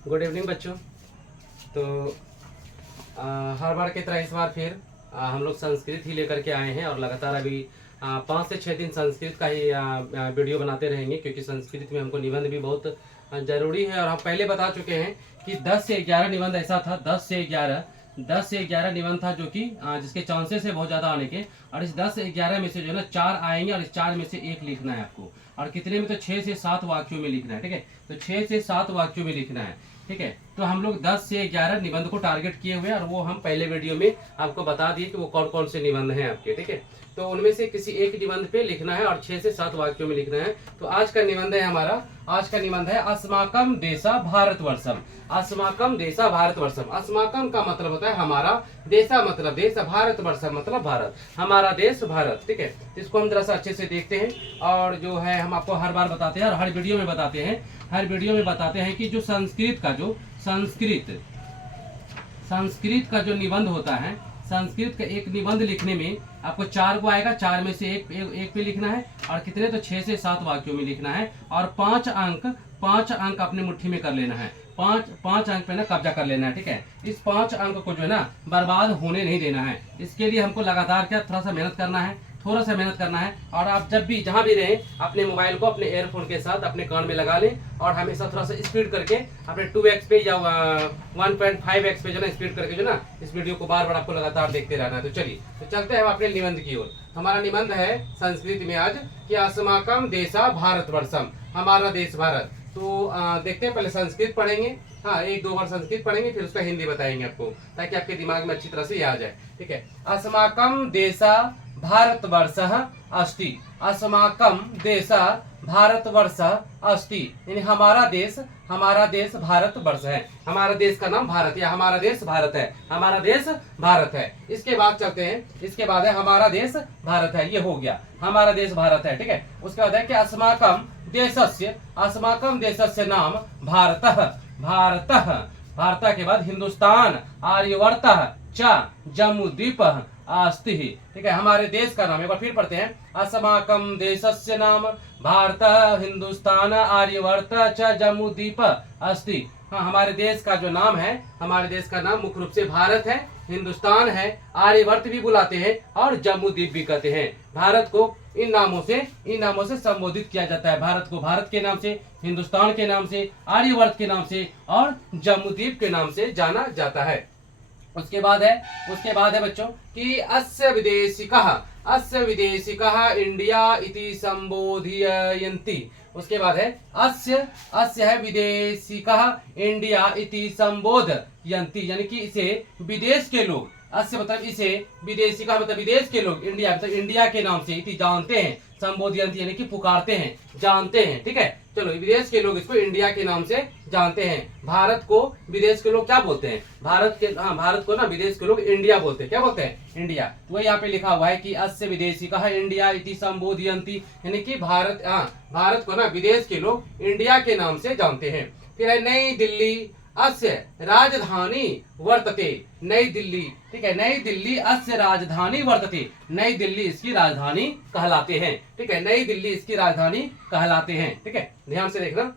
Good evening बच्चों। तो हर बार की तरह इस बार फिर हम लोग संस्कृत ही लेकर के आए हैं और लगातार अभी 5 से 6 दिन संस्कृत का ही वीडियो बनाते रहेंगे, क्योंकि संस्कृत में हमको निबंध भी बहुत जरूरी है। और हम पहले बता चुके हैं कि 10 से 11 निबंध ऐसा था, 10 से 11 निबंध था जो कि जिसके चांसेस है बहुत ज़्यादा आने के। और इस 10 से 11 में से जो है ना 4 आएंगे और इस 4 में से 1 लिखना है आपको। और कितने में? तो 6 से 7 वाक्यों में लिखना है, ठीक है। तो 6 से 7 वाक्यों में लिखना है, ठीक है। तो हम लोग 10 से 11 निबंध को टारगेट किए हुए हैं और वो हम पहले वीडियो में आपको बता दिए कि वो कौन कौन से निबंध हैं आपके, ठीक है। तो उनमें से किसी एक निबंध पे लिखना है और 6 से 7 वाक्यों में लिखना है। तो आज का निबंध है हमारा, आज का निबंध है अस्माकम देशा भारतवर्षम। अस्माकम देशा भारतवर्षम। अस्माकम का मतलब होता है हमारा, देशा मतलब देश, भारतवर्षम मतलब भारत, हमारा देश भारत, ठीक है। इसको हम जरा सा अच्छे से देखते हैं। और जो है हम आपको हर बार बताते हैं और हर वीडियो में बताते हैं, हर वीडियो में बताते हैं कि जो संस्कृत का जो निबंध होता है, संस्कृत का एक निबंध लिखने में आपको 4 को आएगा, 4 में से एक पे लिखना है। और कितने? तो 6 से 7 वाक्यों में लिखना है। और 5 अंक अपने मुट्ठी में कर लेना है। 5 अंक पे ना कब्जा कर लेना है, ठीक है। इस 5 अंक को जो है ना बर्बाद होने नहीं देना है। इसके लिए हमको लगातार क्या थोड़ा सा मेहनत करना है, थोड़ा सा मेहनत करना है। और आप जब भी जहां भी रहें अपने मोबाइल को अपने एयरफोन के साथ अपने कान में लगा लें और हमेशा थोड़ा सा स्पीड करके अपने 2x पे या 1.5x पे जो ना स्पीड करके जो ना इस वीडियो को बार बार आपको लगातार देखते रहना है। तो चलिए, तो चलते हैं हम अपने निबंध की ओर। हमारा निबंध है संस्कृत में आज कि अस्माकम देशा भारतवर्षम, हमारा देश भारत। तो देखते हैं, पहले संस्कृत पढ़ेंगे, हाँ 1-2 बार संस्कृत पढ़ेंगे, फिर उसका हिंदी बताएंगे आपको, ताकि आपके दिमाग में अच्छी तरह से याद जाए, ठीक है। अस्माकम देशा भारतवर्षः अस्ति। अस्माकम देशा भारतवर्षः अस्ति, यानी हमारा देश भारतवर्ष है। हमारा देश का नाम भारत या हमारा देश भारत है, हमारा देश भारत है। इसके बाद चलते हैं, इसके बाद है हमारा देश भारत है, ये हो गया, हमारा देश भारत है, ठीक है। उसके बाद है कि अस्माकम देशस्य नाम भारतः। भारतः, भारत के बाद हिंदुस्तान, आर्यवर्तः च जम्बूद्वीपः अस्ति, ठीक है। हमारे देश का नाम, एक बार फिर पढ़ते हैं, अस्माकम देशस्य नाम भारतः, हिंदुस्तान, आर्यवर्त च जम्बूद्वीप अस्ति। हाँ, हमारे देश का जो नाम है, हमारे देश का नाम मुख्य रूप से भारत है, हिंदुस्तान है, आर्यवर्त भी बुलाते हैं और जम्बूद्वीप भी कहते हैं। भारत को इन नामों से संबोधित किया जाता है। भारत को भारत के नाम से, हिंदुस्तान के नाम से, आर्यवर्त के नाम से और जम्बूद्वीप के नाम से जाना जाता है। उसके बाद है बच्चों कि अस्य विदेशिकः इंडिया इति संबोधयन्ति। उसके बाद है अस्य है विदेशिकः इंडिया इति संबोधयन्ति, यानी कि इसे विदेश के लोग, अस्य मतलब इसे, विदेशिका मतलब विदेश के लोग, इंडिया मतलब इंडिया के नाम से, इति जानते हैं, संबोधयन्ति यानी कि पुकारते हैं, जानते हैं, ठीक है। चलो, विदेश के लोग इसको इंडिया के नाम से जानते हैं। भारत को विदेश के लोग क्या बोलते हैं? भारत को ना विदेश के लोग इंडिया बोलते हैं। क्या बोलते हैं? इंडिया। तो वही यहाँ पे लिखा हुआ है कि अस्य विदेशिकः इंडिया इति संबोधयन्ति, यानी कि भारत को ना विदेश के लोग इंडिया के नाम से जानते हैं। फिर है नई दिल्ली अस्य राजधानी वर्तते। नई दिल्ली, ठीक है, नई दिल्ली अस्य राजधानी वर्तते, नई दिल्ली इसकी राजधानी कहलाते हैं, ठीक है। नई दिल्ली इसकी राजधानी कहलाते हैं, ठीक है, ध्यान से देखना।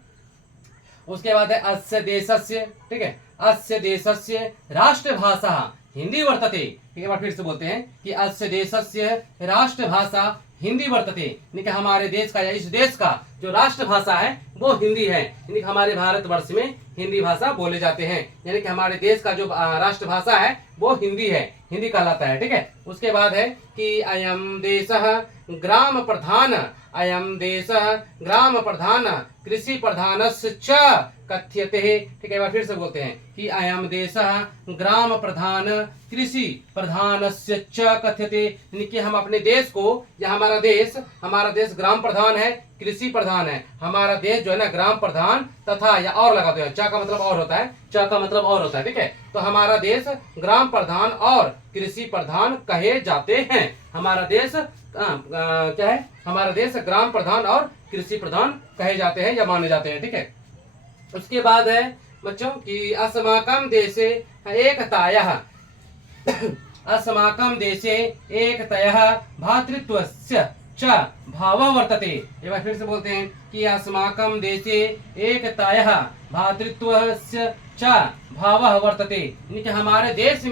उसके बाद है अस्य देशस्य, ठीक है, अस्य देशस्य राष्ट्रभाषा हिंदी वर्तते। एक बार फिर से बोलते हैं कि अस्य देशस्य राष्ट्रभाषा हिंदी वर्तते, यानी कि हमारे देश का या इस देश का जो राष्ट्रभाषा है वो हिंदी है, यानी कि हमारे भारतवर्ष में हिंदी भाषा बोले जाते हैं, यानी कि हमारे देश का जो राष्ट्रभाषा है वो हिंदी है, हिंदी कहलाता है, ठीक है। उसके बाद है कि अयम देशः ग्राम प्रधान, अयम देशः ग्राम प्रधान कृषि प्रधानस्य च कथ्यते, ठीक है। एक बार फिर से बोलते हैं कि अयम देशः ग्राम प्रधान कृषि प्रधानस्य च कथ्यते, यानी कि हम अपने देश को या हमारा देश ग्राम प्रधान है, कृषि प्रधान है। हमारा देश जो है ना ग्राम प्रधान तथा या और लगाते हैं, च का मतलब और होता है, च का मतलब और होता है, ठीक है। तो हमारा देश ग्राम प्रधान और कृषि प्रधान कहे जाते हैं। हमारा देश क्या है? हमारा देश ग्राम प्रधान और कृषि प्रधान कहे जाते हैं या माने जाते हैं, ठीक है। उसके बाद है बच्चों कि अस्माकम देशे एकतायाः अस्माकं देशे एकतयः भातृत्वस्य च भावः वर्तते। एक बार फिर से बोलते हैं कि अस्माकं देशे एकतायाः भ्रातृत्वस्य च भावः वर्तते, यानी कि हमारे देश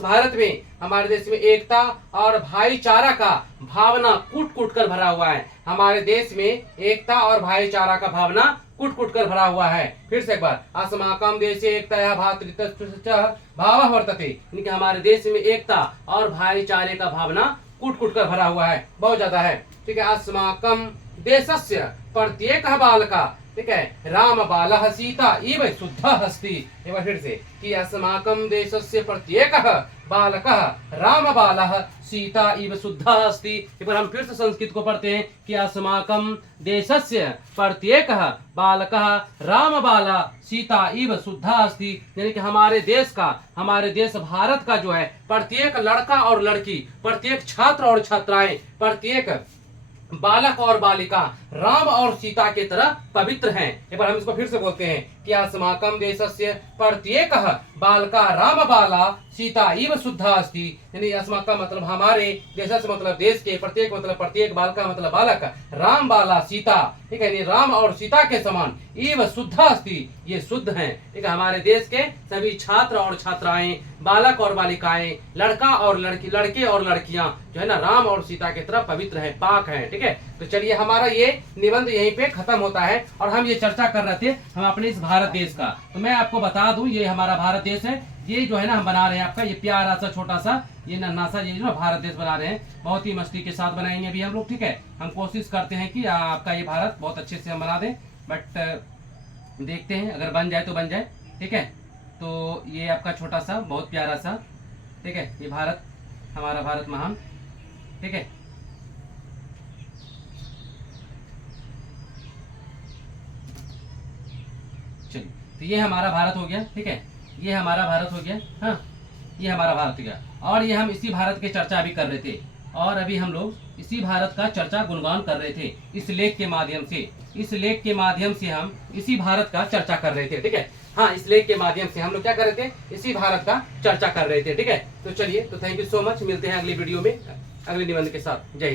भारत में, हमारे देश में एकता और भाईचारा का भावना कूट कूट कर भरा हुआ है। हमारे देश में एकता और भाईचारा का भावना कूट कूट कर भरा हुआ है। फिर से एक बार, अस्माकं देशे एकतायाः भ्रातृत्वस्य च भावः वर्तते, यानी कि हमारे देश में एकता और भाईचारे का भावना कूट कूट कर भरा हुआ है, बहुत ज्यादा है। ठीक है, अस्माकं देशस्य प्रत्येकः बालकः, ठीक है, राम बालः सीता इव शुद्धः अस्ति। एक बार फिर से कि अस्माकं देशस्य प्रत्येकः बालकः राम बालः सीता इव शुद्धः अस्ति। एक बार हम फिर से संस्कृत को पढ़ते हैं कि अस्माकं देशस्य प्रत्येकः बालकः राम बाला सीता इव शुद्धः अस्ति, यानी कि हमारे देश भारत का जो है प्रत्येक लड़का और लड़की, प्रत्येक छात्र और छात्राएं, प्रत्येक बालक और बालिका राम और सीता के तरह पवित्र हैं। एक बार हम इसको फिर से बोलते हैं कि अस्माकं देशस्य प्रत्येकः बालकः राम बाला सीता इव शुद्धः अस्ति, यानी अस्माकं मतलब हमारे देशस्य मतलब देश के, प्रत्येक मतलब प्रत्येक, बालका मतलब बालक, राम बाला सीता, ठीक है, यानी राम और सीता के समान, इव शुद्धः अस्ति, ये शुद्ध हैं। ठीक है, हमारे देश के सभी छात्र और छात्राएं, बालक और बालिकाएं, लड़का और लड़की, लड़के और लड़कियां जो है ना राम और सीता की तरह पवित्र हैं, पाक हैं। ठीक है, तो चलिए हमारा ये निबंध यहीं पे खत्म होता है और हम ये चर्चा कर रहे थे हम अपने इस भारत देश का। तो मैं आपको बता दूं, ये हमारा भारत देश है, ये जो है ना हम बना रहे हैं आपका ये प्यारा सा छोटा सा ये नन्हा सा ये जो भारत देश बना रहे हैं, बहुत ही मस्ती के साथ बनाएंगे अभी हम लोग। ठीक है, हम कोशिश करते हैं कि आपका ये भारत बहुत अच्छे से हम बना दें, बट देखते हैं अगर बन जाए तो बन जाए। ठीक है, तो ये आपका छोटा सा बहुत प्यारा सा, ठीक है, ये भारत, हमारा भारत महान। ठीक है, चलिए, तो ये हमारा भारत हो गया। ठीक है, ये हमारा भारत हो गया। हाँ, ये हमारा भारत हो गया और ये हम इसी भारत की चर्चा अभी कर रहे थे और अभी हम लोग इसी भारत का चर्चा गुणगान कर रहे थे इस लेख के माध्यम से। इस लेख के माध्यम से हम इसी भारत का चर्चा कर रहे थे। ठीक है, हाँ, इस लेख के माध्यम से हम लोग क्या कर रहे थे, इसी भारत का चर्चा कर रहे थे। ठीक है, तो चलिए, तो थैंक यू सो मच, मिलते हैं अगली वीडियो में अगले निबंध के साथ। जय हिंद।